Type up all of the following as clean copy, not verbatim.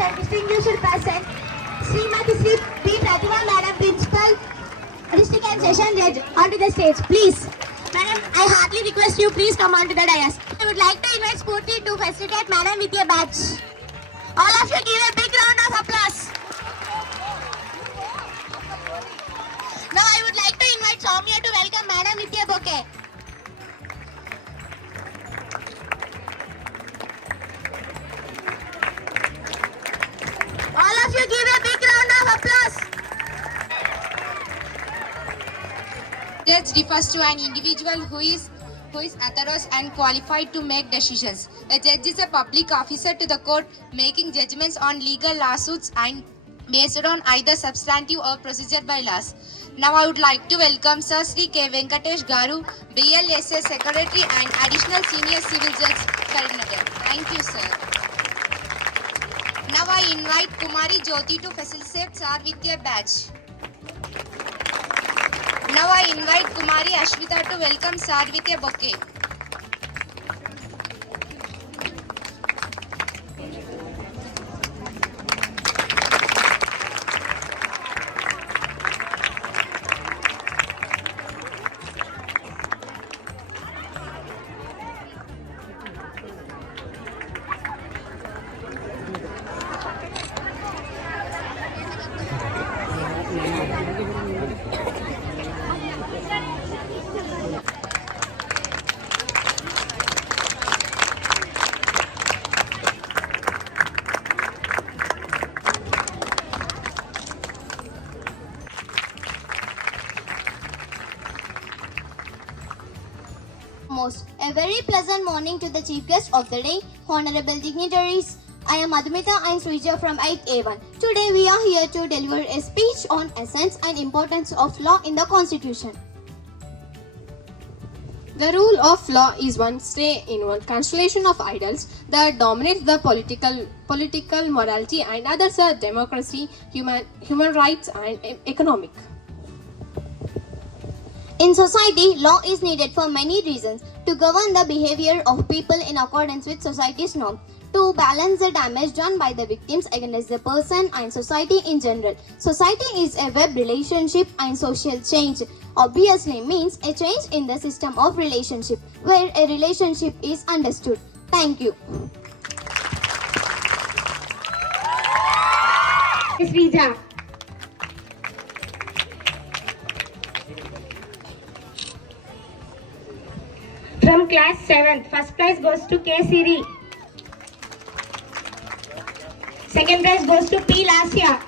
and distinguished person, Srimati Sri B. Pratibha Madam, Principal, District and Session Judge, onto the stage, please. Madam, I heartily request you please come onto the dais. I would like to invite Spurti to facilitate Madam with a badge. All of you give a big round of applause. Now I would like to invite Soumya to welcome Madam with a bouquet. All of you give a big round of applause. Judge refers to an individual who is authorous and qualified to make decisions. A judge is a public officer to the court, making judgments on legal lawsuits and based on either substantive or procedural by laws. Now I would like to welcome Sir Sri K. Venkatesh Garu, BLSA Secretary and Additional Senior Civil Judge, Karnataka. Thank you, sir. Now I invite Kumari Jyoti to facilitate Sir with a badge. Now I invite Kumari Ashwita to welcome Sir with a bouquet. A very pleasant morning to the chief guest of the day, honorable dignitaries. I am Madhumita and Srija from 8A1. Today we are here to deliver a speech on essence and importance of law in the constitution. The rule of law is one stay in one constellation of idols that dominates the political morality, and others are democracy, human rights and economic. In society, law is needed for many reasons: to govern the behavior of people in accordance with society's norms, to balance the damage done by the victims against the person and society in general. Society is a web relationship, and social change obviously means a change in the system of relationship, where a relationship is understood. Thank you. Srija. From class 7th, first prize goes to K. Siri. Second prize goes to P. Lasya.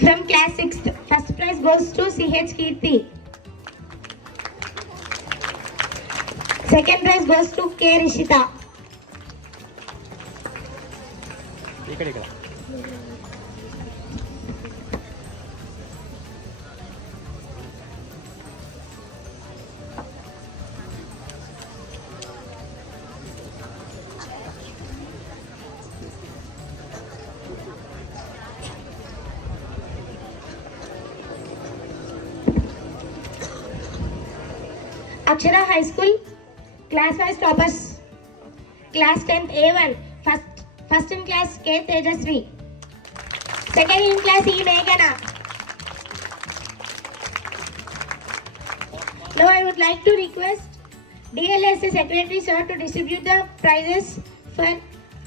From class 6th, first prize goes to C.H. Kirti. Second prize goes to K. Rishita. Akshara High School, class 5 toppers. Class 10th A1, first in class K. Tejasvi. Second in class E. Meghana. Now I would like to request DLSA Secretary Sir to distribute the prizes for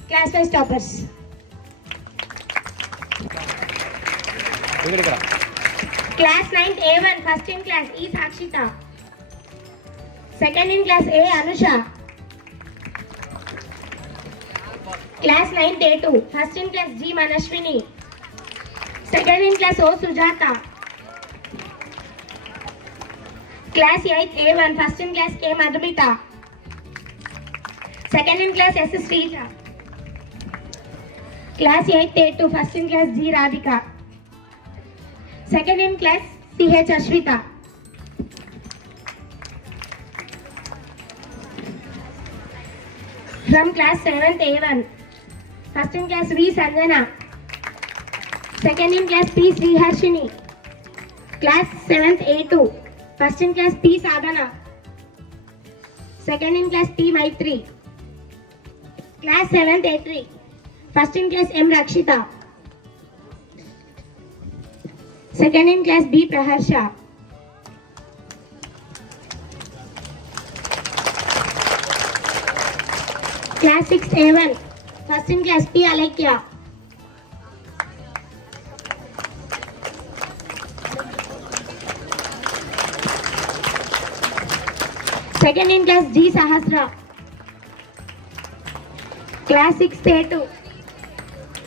class 5 toppers. Class 9th A1, first in class E. Sakshita. Second in class A. Anusha. Class 9th A2, first in class G. Manashwini. Second in class O. Sujata. Class 8th A1, first in class K. Madhumita. Second in class S. Srija. Class 8th A2, first in class G. Radhika. Second in class C.H. Ashwita. From class 7th A1, first in class V. Sanjana. Second in class P. Sriharshini. Class 7th A2, first in class P. Sadhana. Second in class P. Maitri. Class 7th A3. First in class M. Rakshita. Second in class B. Praharsha. Class 6th A1. First in class P. Alekya. Second in class G. Sahasra. Class 6th A2.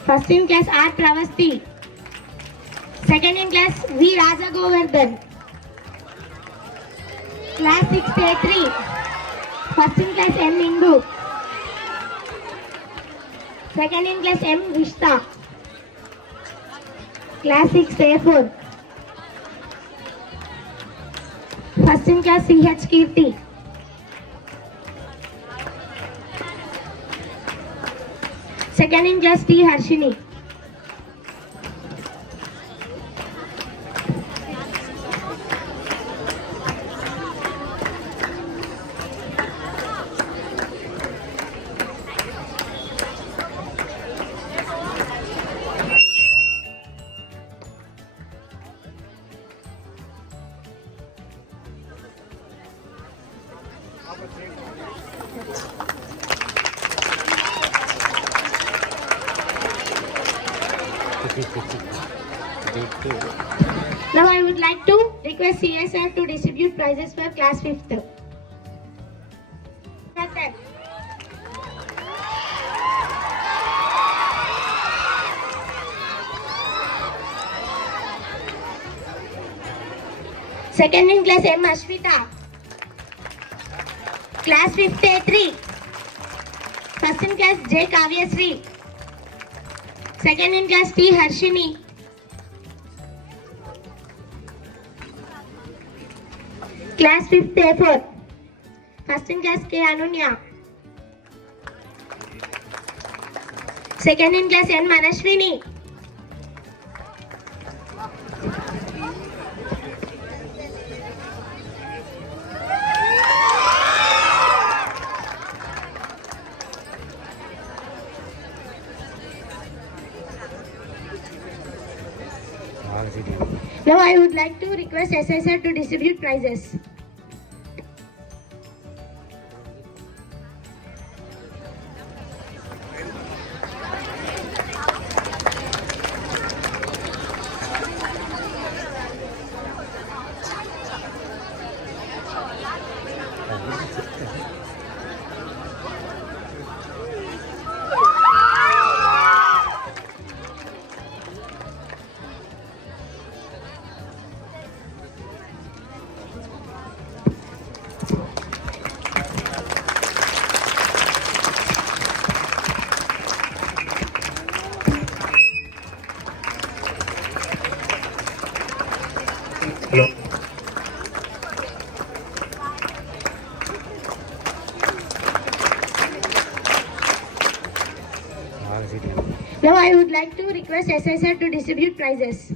First in class R. Pravasti. Second in class V. Raja Govardhan. Class 6th A3. First in class M. Indu. Second in class M. Rishta. Class 6 A4. First in class CH Kirti. Second in class T Harshini. Now I would like to request CSR to distribute prizes for class 5th. Second in class M. Ashwita. Class 5th A3. First in class J. Kavyasri. Second in class T. Harshini. Class 5th A4. First in class K. Anunya. Second in class N. Manashwini. Now I would like to request SSR to distribute prizes. Now I would like to request SSR to distribute prizes.